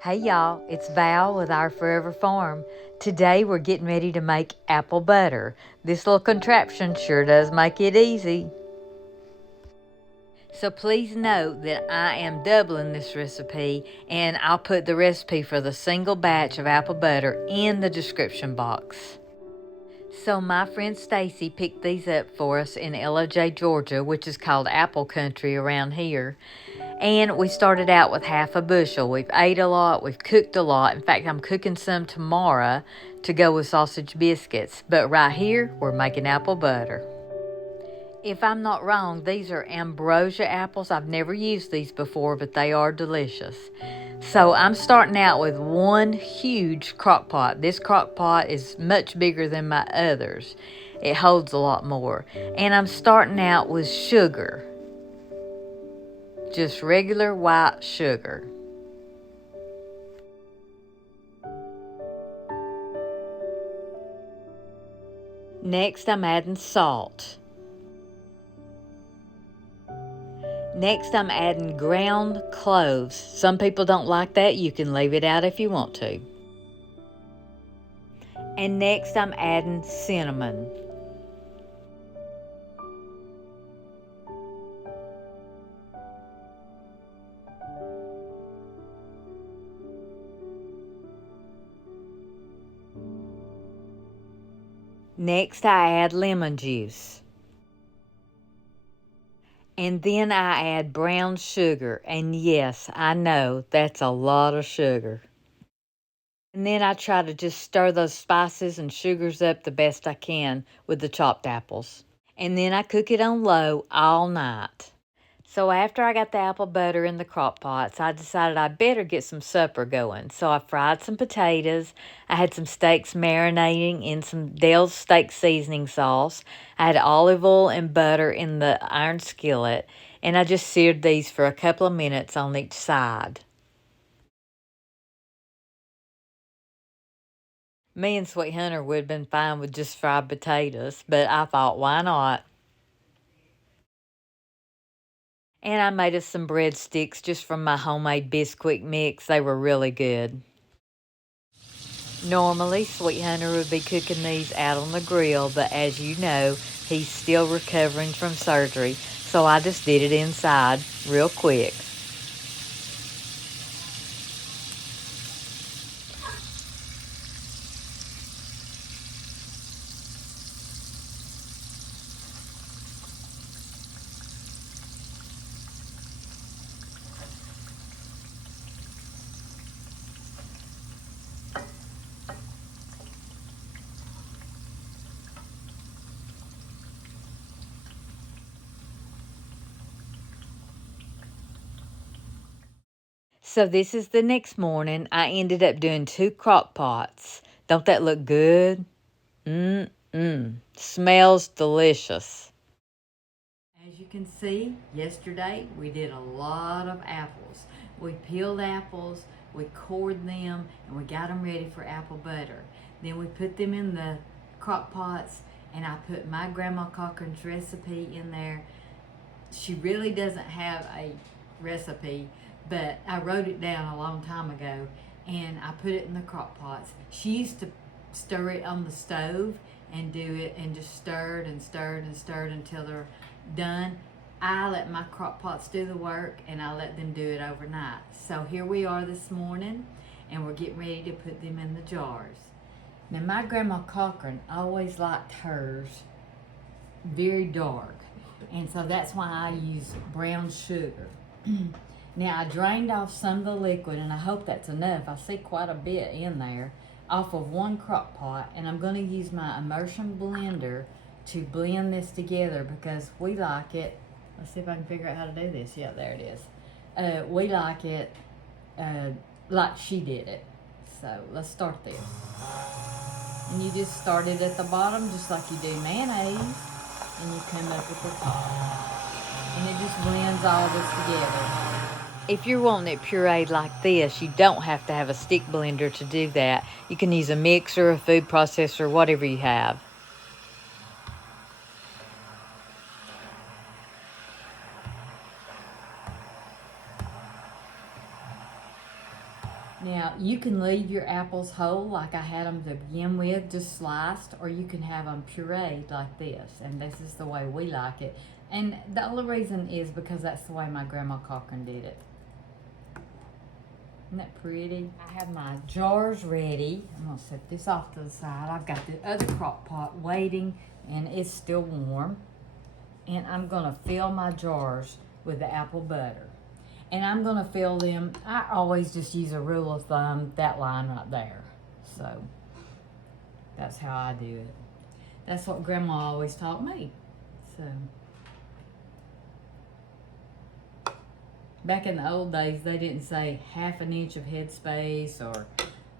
Hey y'all, it's Val with Our Forever Farm. Today we're getting ready to make apple butter. This little contraption sure does make it easy. So please note that I am doubling this recipe, and I'll put the recipe for the single batch of apple butter in the description box. So my friend Stacy picked these up for us in LOJ, Georgia, which is called apple country around here. And we started out with half a bushel. We've ate a lot, we've cooked a lot. In fact, I'm cooking some tomorrow to go with sausage biscuits. But right here, we're making apple butter. If I'm not wrong, these are ambrosia apples. I've never used these before, but they are delicious. So I'm starting out with one huge crock pot. This crock pot is much bigger than my others. It holds a lot more. And I'm starting out with sugar. Just regular white sugar. Next, I'm adding salt. Next, I'm adding ground cloves. Some people don't like that. You can leave it out if you want to. And next, I'm adding cinnamon. Next, I add lemon juice. And then I add brown sugar. And yes, I know, that's a lot of sugar. And then I try to just stir those spices and sugars up the best I can with the chopped apples. And then I cook it on low all night. So after I got the apple butter in the crock pots, I decided I better get some supper going. So I fried some potatoes. I had some steaks marinating in some Dell's steak seasoning sauce. I had olive oil and butter in the iron skillet. And I just seared these for a couple of minutes on each side. Me and Sweet Hunter would have been fine with just fried potatoes, but I thought, why not? And I made us some breadsticks just from my homemade biscuit mix. They were really good. Normally, Sweet Hunter would be cooking these out on the grill, but as you know, he's still recovering from surgery, so I just did it inside real quick. So this is the next morning. I ended up doing 2 crock pots. Don't that look good? Smells delicious. As you can see, yesterday we did a lot of apples. We peeled apples, we cored them, and we got them ready for apple butter. Then we put them in the crock pots, and I put my Grandma Cochran's recipe in there. She really doesn't have a recipe, but I wrote it down a long time ago, and I put it in the crock pots. She used to stir it on the stove and do it and just stirred and stirred and stirred until they're done. I let my crock pots do the work, and I let them do it overnight. So here we are this morning, and we're getting ready to put them in the jars. Now my Grandma Cochran always liked hers very dark, and so that's why I use brown sugar. Now I drained off some of the liquid, and I hope that's enough. I see quite a bit in there off of one crock pot, and I'm going to use my immersion blender to blend this together because we like it. Let's see if I can figure out how to do this. Yeah, there it is. We like it like she did it. So let's start this. And you just start it at the bottom just like you do mayonnaise, and you come up at the top. And it just blends all this together. If you're wanting it pureed like this, you don't have to have a stick blender to do that. You can use a mixer, a food processor, whatever you have. Now, you can leave your apples whole like I had them to begin with, just sliced, or you can have them pureed like this, and this is the way we like it. And the only reason is because that's the way my grandma Cochran did it. Isn't that pretty? I have my jars ready. I'm gonna set this off to the side. I've got the other crock pot waiting, and it's still warm. And I'm gonna fill my jars with the apple butter. And I'm gonna fill them, I always just use a rule of thumb, that line right there. So, that's how I do it. That's what Grandma always taught me. So, back in the old days, they didn't say half an inch of headspace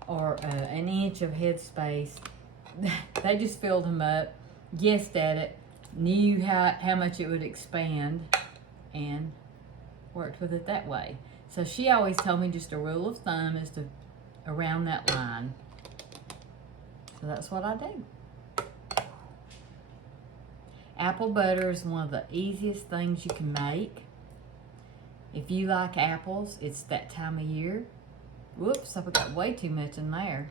or an inch of headspace. They just filled them up, guessed at it, knew how much it would expand, and worked with it that way. So she always told me just a rule of thumb is to around that line. So that's what I do. Apple butter is one of the easiest things you can make. If you like apples, it's that time of year. Whoops, I got way too much in there.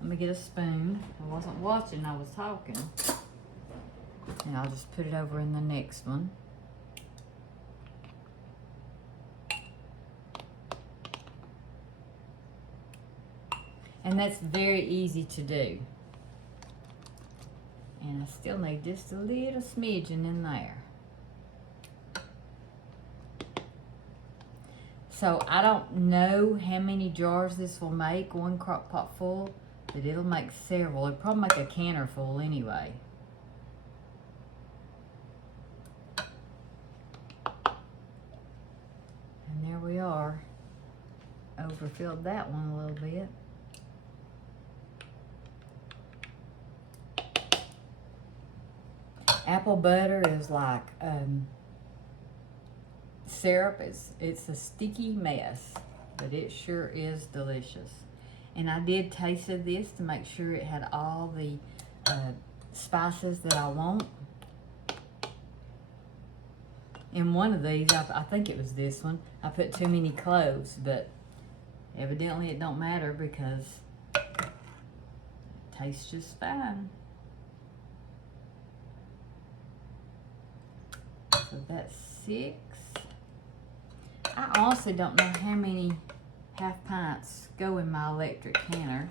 Let me get a spoon. I wasn't watching, I was talking. And I'll just put it over in the next one. And that's very easy to do. And I still need just a little smidgen in there. So I don't know how many jars this will make, one crock pot full, but it'll make several. It'll probably make a canner full anyway. And there we are. Overfilled that one a little bit. Apple butter is like syrup. It's a sticky mess, but it sure is delicious. And I did taste this to make sure it had all the spices that I want. In one of these, I think it was this one, I put too many cloves, but evidently it don't matter because it tastes just fine. So that's 6. I honestly don't know how many half pints go in my electric canner.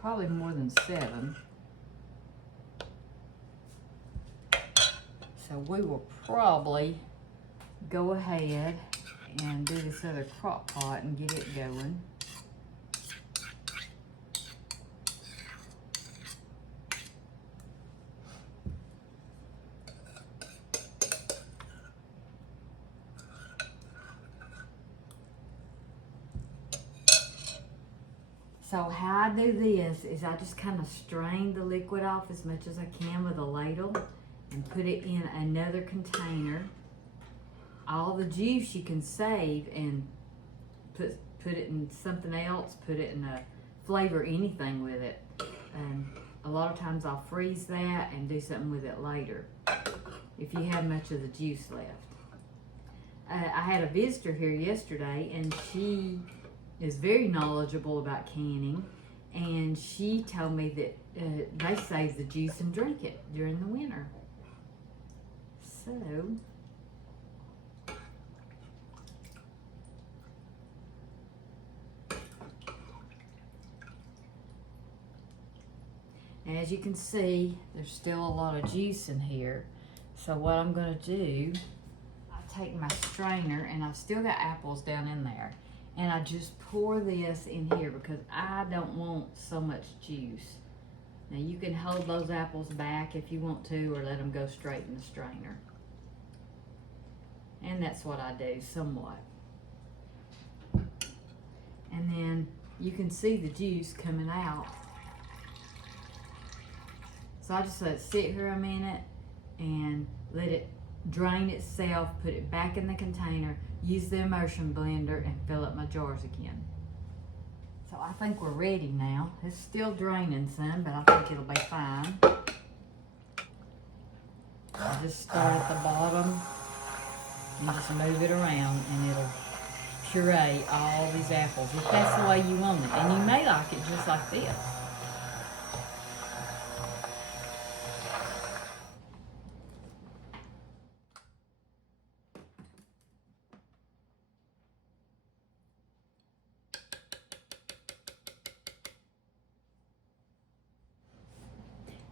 Probably more than 7. So we will probably go ahead and do this other crock pot and get it going. So how I do this is I just kind of strain the liquid off as much as I can with a ladle and put it in another container. All the juice you can save and put it in something else, put it in a flavor anything with it. A lot of times I'll freeze that and do something with it later if you have much of the juice left. I had a visitor here yesterday and she is very knowledgeable about canning, and she told me that they save the juice and drink it during the winter. So as you can see, there's still a lot of juice in here. So what I'm going to do, I take my strainer, and I've still got apples down in there, and I just pour this in here because I don't want so much juice. Now you can hold those apples back if you want to, or let them go straight in the strainer. And that's what I do somewhat. And then you can see the juice coming out. So I just let it sit here a minute and let it drain itself, put it back in the container, use the immersion blender, and fill up my jars again. So I think we're ready now. It's still draining some, but I think it'll be fine. I just start at the bottom and just move it around, and it'll puree all these apples if that's the way you want it. And you may like it just like this.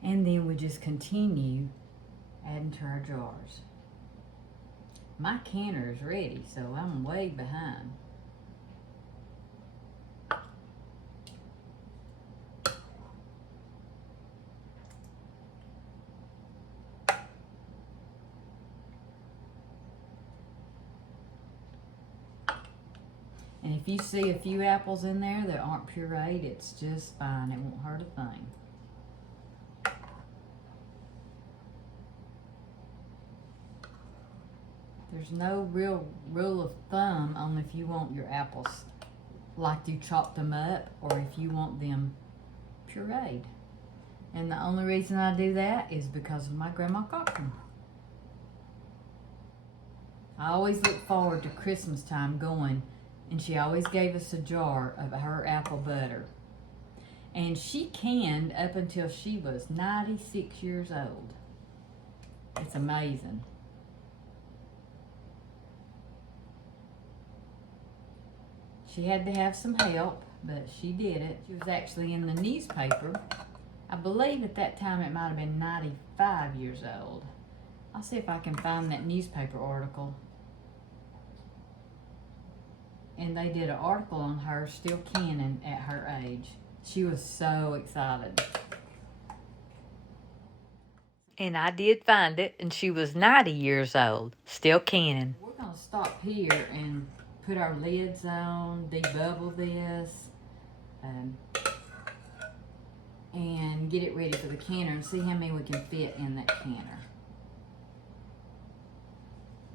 And then we just continue adding to our jars. My canner is ready, so I'm way behind. And if you see a few apples in there that aren't pureed, it's just fine. It won't hurt a thing. There's no real rule of thumb on if you want your apples like you chop them up or if you want them pureed. And the only reason I do that is because of my grandma Cochran. I always look forward to Christmas time going, and she always gave us a jar of her apple butter. And she canned up until she was 96 years old. It's amazing. She had to have some help, but she did it. She was actually in the newspaper. I believe at that time it might have been 95 years old. I'll see if I can find that newspaper article. And they did an article on her still canning at her age. She was so excited. And I did find it, and she was 90 years old, still canning. We're gonna stop here and put our lids on, debubble this, and get it ready for the canner and see how many we can fit in that canner.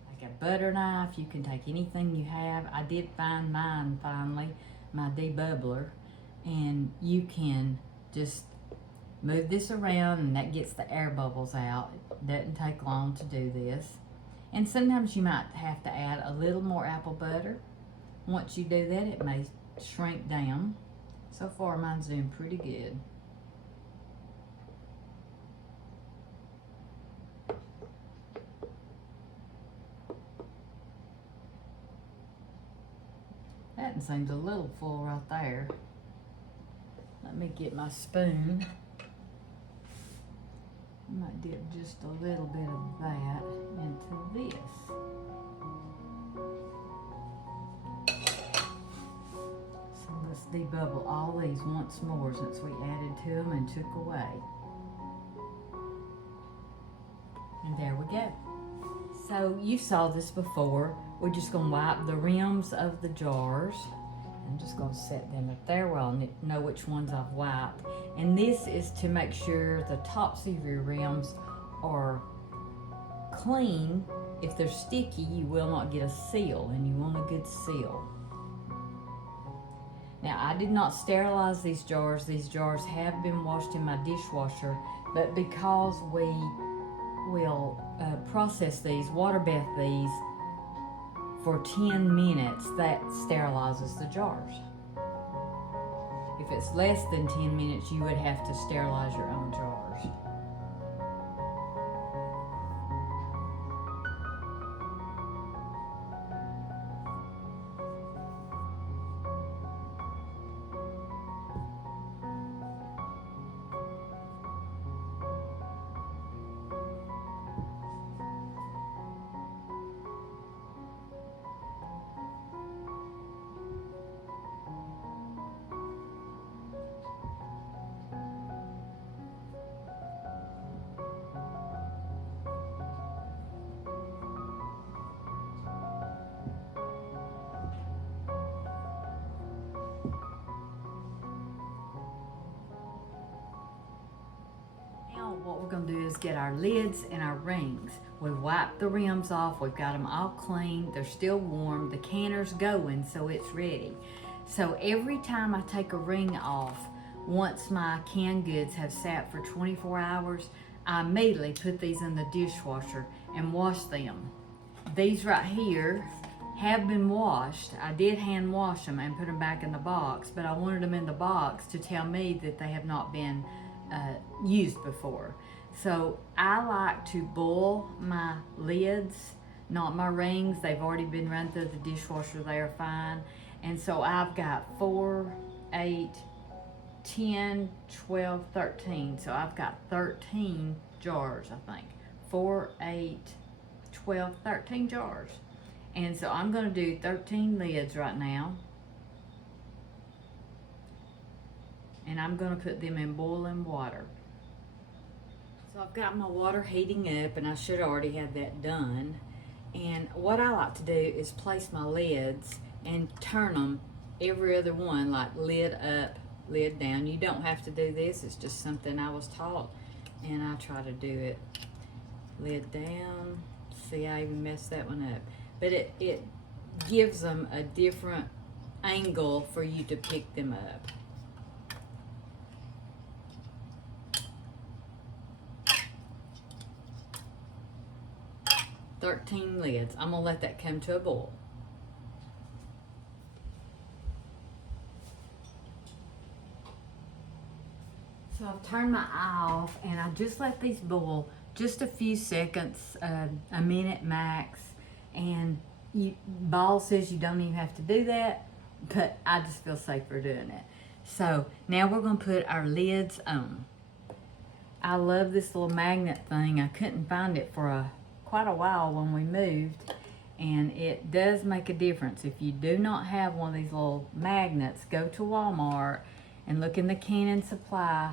Like a butter knife, you can take anything you have. I did find mine finally, my debubbler, and you can just move this around and that gets the air bubbles out. It doesn't take long to do this. And sometimes you might have to add a little more apple butter. Once you do that, it may shrink down. So far, mine's doing pretty good. That seems a little full right there. Let me get my spoon. I might dip just a little bit of that into this. So let's debubble all these once more since we added to them and took away. And there we go. So you saw this before. We're just gonna wipe the rims of the jars. I'm just gonna set them up there where I'll know which ones I've wiped. And this is to make sure the tops of your rims are clean. If they're sticky, you will not get a seal, and you want a good seal. Now, I did not sterilize these jars. These jars have been washed in my dishwasher, but because we will process these, water bath these, for 10 minutes, that sterilizes the jars. If it's less than 10 minutes, you would have to sterilize your own jars. What we're going to do is get our lids and our rings. We've wiped the rims off. We've got them all clean. They're still warm. The canner's going, so it's ready. So every time I take a ring off, once my canned goods have sat for 24 hours, I immediately put these in the dishwasher and wash them. These right here have been washed. I did hand wash them and put them back in the box, but I wanted them in the box to tell me that they have not been used before. So I like to boil my lids, not my rings. They've already been run through the dishwasher. They are fine. And so I've got 4, 8, 10, 12, 13. So I've got 13 jars, I think. 4, 8, 12, 13 jars. And so I'm going to do 13 lids right now. And I'm going to put them in boiling water. So I've got my water heating up, and I should already have that done. And what I like to do is place my lids and turn them every other one, like lid up, lid down. You don't have to do this. It's just something I was taught, and I try to do it. Lid down. See, I even messed that one up. But it gives them a different angle for you to pick them up. 13 lids. I'm gonna let that come to a boil. So I've turned my eye off, and I just let these boil just a few seconds, a minute max. And Ball says you don't even have to do that, but I just feel safer doing it. So now we're gonna put our lids on. I love this little magnet thing. I couldn't find it for quite a while when we moved, and it does make a difference. If you do not have one of these little magnets, go to Walmart and look in the Cannon Supply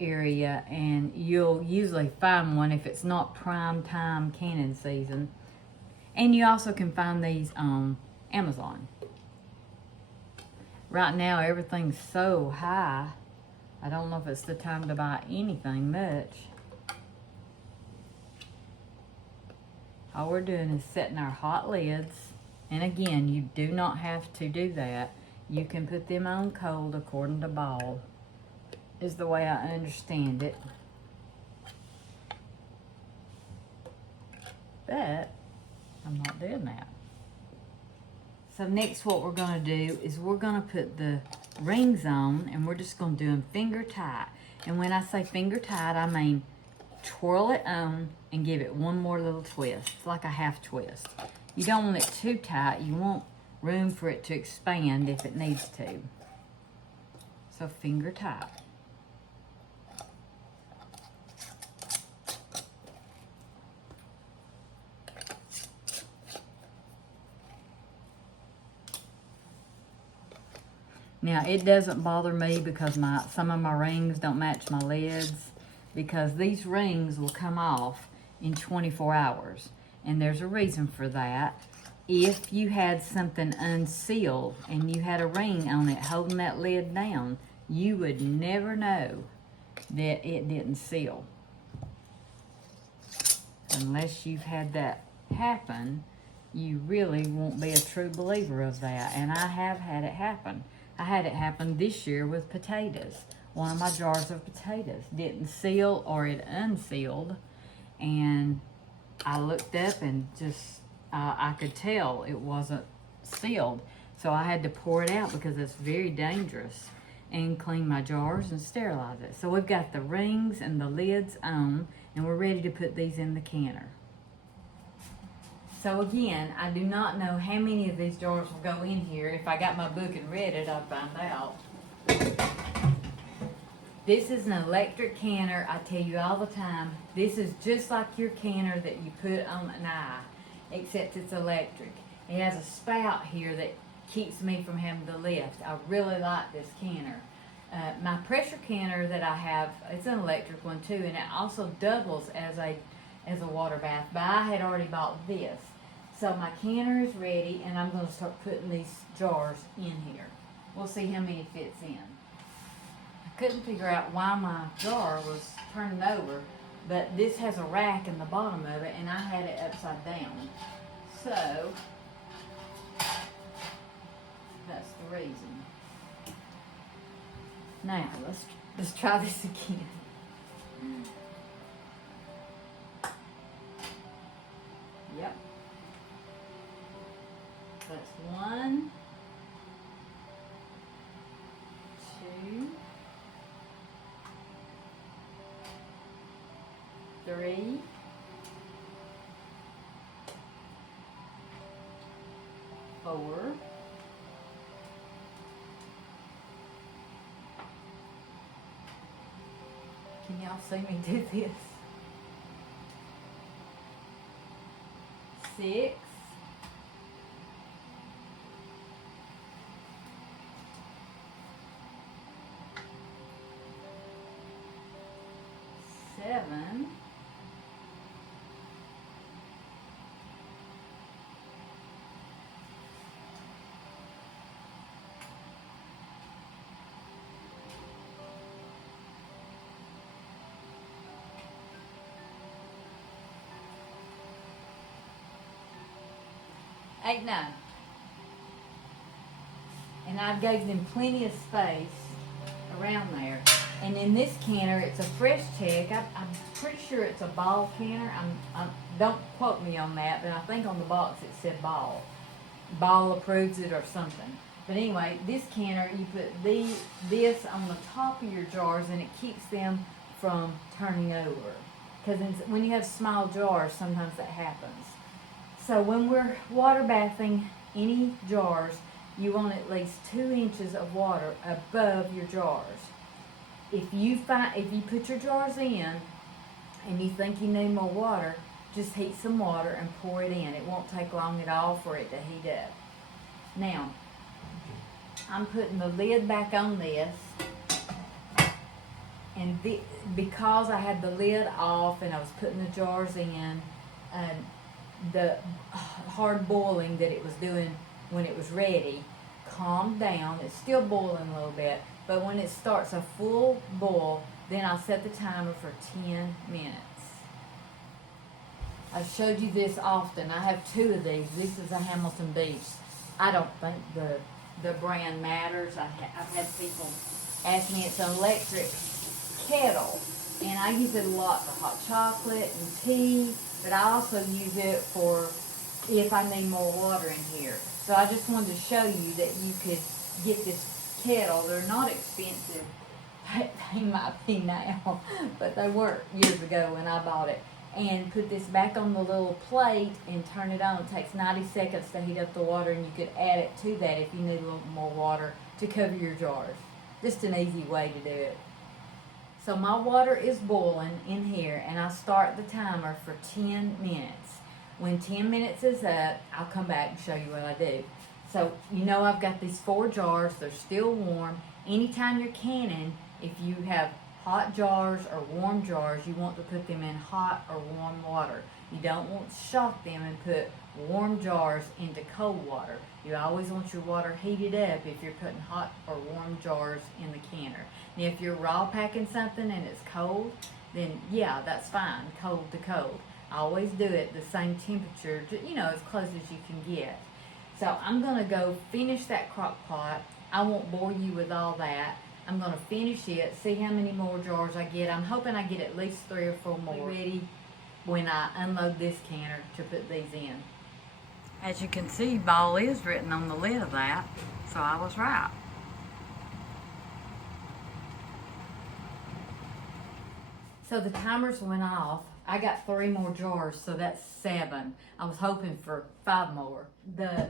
area, and you'll usually find one if it's not prime time cannon season. And you also can find these on Amazon. Right now everything's so high, I don't know if it's the time to buy anything much. All we're doing is setting our hot lids, and again, you do not have to do that. You can put them on cold according to Ball, is the way I understand it. But I'm not doing that. So next what we're gonna do is we're gonna put the rings on, and we're just gonna do them finger tight. And when I say finger tight, I mean twirl it on and give it one more little twist. It's like a half twist. You don't want it too tight. You want room for it to expand if it needs to. So finger tight. Now it doesn't bother me because some of my rings don't match my lids, because these rings will come off in 24 hours. And there's a reason for that. If you had something unsealed and you had a ring on it holding that lid down, you would never know that it didn't seal. Unless you've had that happen, you really won't be a true believer of that. And I have had it happen. I had it happen this year with potatoes. One of my jars of potatoes didn't seal, or it unsealed, and I looked up and just I could tell it wasn't sealed. So I had to pour it out because it's very dangerous, and clean my jars and sterilize it. So we've got the rings and the lids on, and we're ready to put these in the canner. So again, I do not know how many of these jars will go in here. If I got my book and read it, I'd find out. This is an electric canner. I tell you all the time, this is just like your canner that you put on an eye, except it's electric. It has a spout here that keeps me from having to lift. I really like this canner. My pressure canner that I have, it's an electric one too, and it also doubles as a water bath, but I had already bought this. So my canner is ready, and I'm going to start putting these jars in here. We'll see how many fits in. I couldn't figure out why my jar was turning over, but this has a rack in the bottom of it, and I had it upside down. So that's the reason. Now let's try this again. Yep. That's 1, 2, 3, 4, 'Can y'all see me do this? 6, 7, 8, 9. And I gave them plenty of space around there. And in this canner, it's a fresh check. I'm pretty sure it's a Ball canner. Don't quote me on that, but I think on the box it said Ball. Ball approves it or something. But anyway, this canner, you put this on the top of your jars and it keeps them from turning over. Because when you have small jars, sometimes that happens. So when we're water bathing any jars, you want at least 2 inches of water above your jars. If you put your jars in and you think you need more water, just heat some water and pour it in. It won't take long at all for it to heat up. Now, I'm putting the lid back on this, and because I had the lid off and I was putting the jars in, the hard boiling that it was doing when it was ready calmed down. It's still boiling a little bit, but when it starts a full boil, then I'll set the timer for 10 minutes. I've showed you this often. I have 2 of these. This is a Hamilton Beach. I don't think the brand matters. I've had people ask me. It's an electric kettle, and I use it a lot for hot chocolate and tea, but I also use it for if I need more water in here. So I just wanted to show you that you could get this kettle. They're not expensive. They might be now, but they weren't years ago when I bought it. And put this back on the little plate and turn it on. It takes 90 seconds to heat up the water, and you could add it to that if you need a little more water to cover your jars. Just an easy way to do it. So my water is boiling in here, and I start the timer for 10 minutes. When 10 minutes is up, I'll come back and show you what I do. So you know I've got these 4 jars. They're still warm. Anytime you're canning, if you have hot jars or warm jars, you want to put them in hot or warm water. You don't want to shock them and put warm jars into cold water. You always want your water heated up if you're putting hot or warm jars in the canner. Now if you're raw packing something and it's cold, then yeah, that's fine, cold to cold. I always do it the same temperature, you know, as close as you can get. So I'm going to go finish that crock pot. I won't bore you with all that. I'm going to finish it, see how many more jars I get. I'm hoping I get at least 3 or 4 more ready when I unload this canner to put these in. As you can see, Ball is written on the lid of that, so I was right. So the timers went off. I got 3 more jars, so that's 7. I was hoping for 5 more. The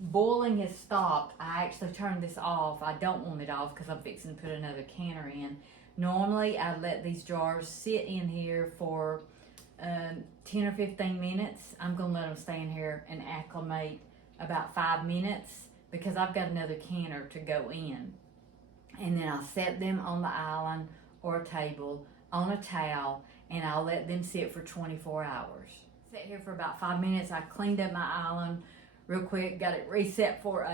boiling has stopped. I actually turned this off. I don't want it off because I'm fixing to put another canner in. Normally, I let these jars sit in here for 10 or 15 minutes. I'm going to let them stay in here and acclimate about 5 minutes because I've got another canner to go in. And then I'll set them on the island or a table on a towel, and I'll let them sit for 24 hours. Sit here for about 5 minutes. I cleaned up my island real quick, got it reset for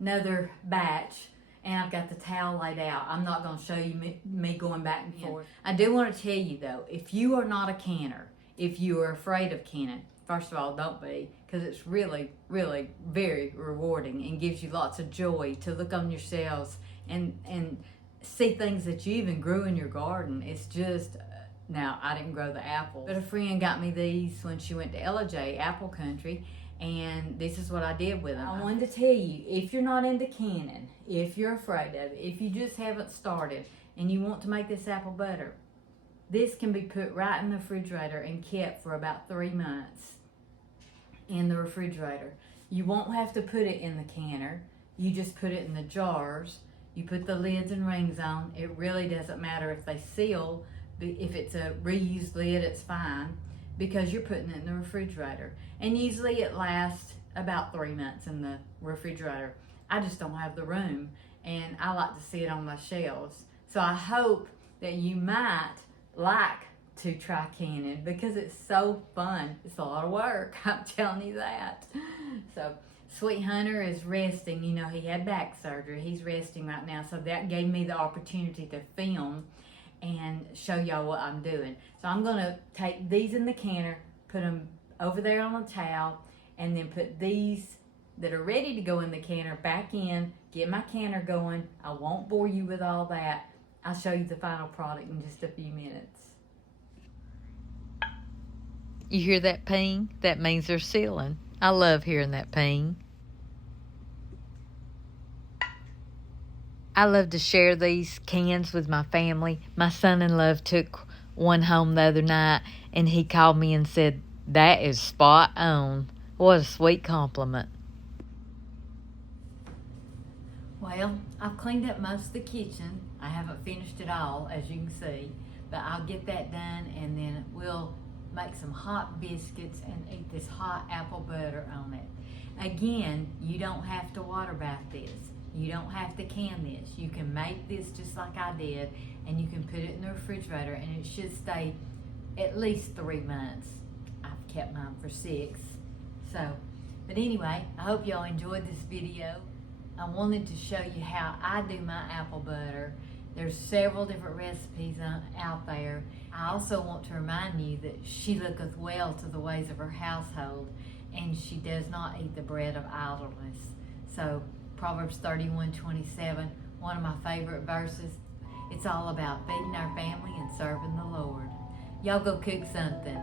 another batch, and I've got the towel laid out. I'm not going to show you me going back and forth. I do want to tell you though, if you are not a canner, if you are afraid of canning, first of all, don't be, because it's really, really very rewarding and gives you lots of joy to look on your shelves and see things that you even grew in your garden. It's just Now, I didn't grow the apples, but a friend got me these when she went to LJ, Apple Country, and this is what I did with them. I wanted to tell you, if you're not into canning, if you're afraid of it, if you just haven't started and you want to make this apple butter, this can be put right in the refrigerator and kept for about 3 months in the refrigerator. You won't have to put it in the canner. You just put it in the jars. You put the lids and rings on. It really doesn't matter if they seal. If it's a reused lid, it's fine because you're putting it in the refrigerator. And usually it lasts about 3 months in the refrigerator. I just don't have the room, and I like to see it on my shelves. So I hope that you might like to try canning because it's so fun. It's a lot of work, I'm telling you that. So Sweet Hunter is resting. You know, he had back surgery. He's resting right now. So that gave me the opportunity to film and show y'all what I'm doing. So I'm gonna take these in the canner, put them over there on a towel, and then put these that are ready to go in the canner back in, get my canner going. I won't bore you with all that. I'll show you the final product in just a few minutes. You hear that ping? That means they're sealing. I love hearing that ping. I love to share these cans with my family. My son-in-law took one home the other night, and he called me and said, "That is spot on." What a sweet compliment. Well, I've cleaned up most of the kitchen. I haven't finished it all, as you can see, but I'll get that done, and then we'll make some hot biscuits and eat this hot apple butter on it. Again, you don't have to water bath this. You don't have to can this. You can make this just like I did, and you can put it in the refrigerator, and it should stay at least 3 months. I've kept mine for 6. So, but anyway, I hope y'all enjoyed this video. I wanted to show you how I do my apple butter. There's several different recipes out there. I also want to remind you that she looketh well to the ways of her household, and she does not eat the bread of idleness. So Proverbs 31:27, one of my favorite verses. It's all about feeding our family and serving the Lord. Y'all go cook something.